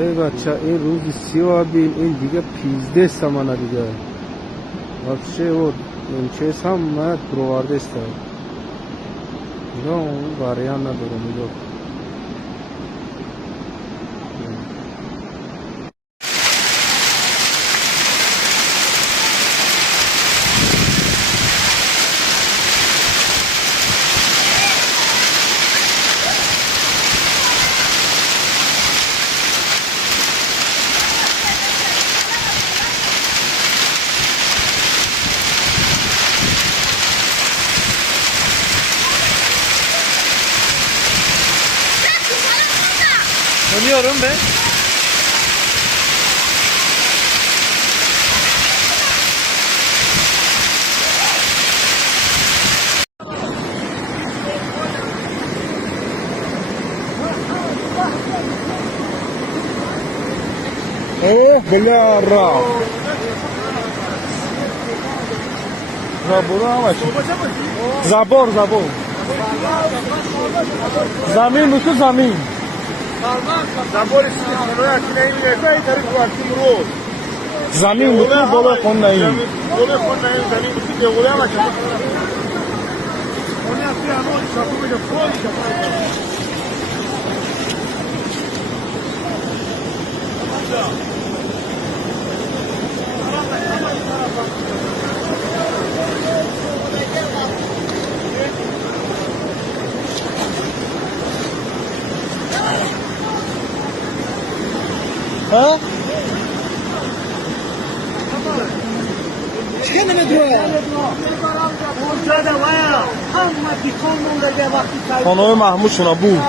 ای بچه این روزی 30 بین این دیگه 15 سمانه دیگه بخشه او این چیز هم من پروارده است دیگه اون باریان ندارم دیگه Dönüyorum ben. بلا زبور هم زبور زمین بسو زمین زمین بسو بالا خون نهیم ها؟ چه نمیدونه؟ خانه محمود شنا بود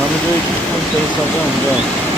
Mamy do jakichś końca rozsadzamy,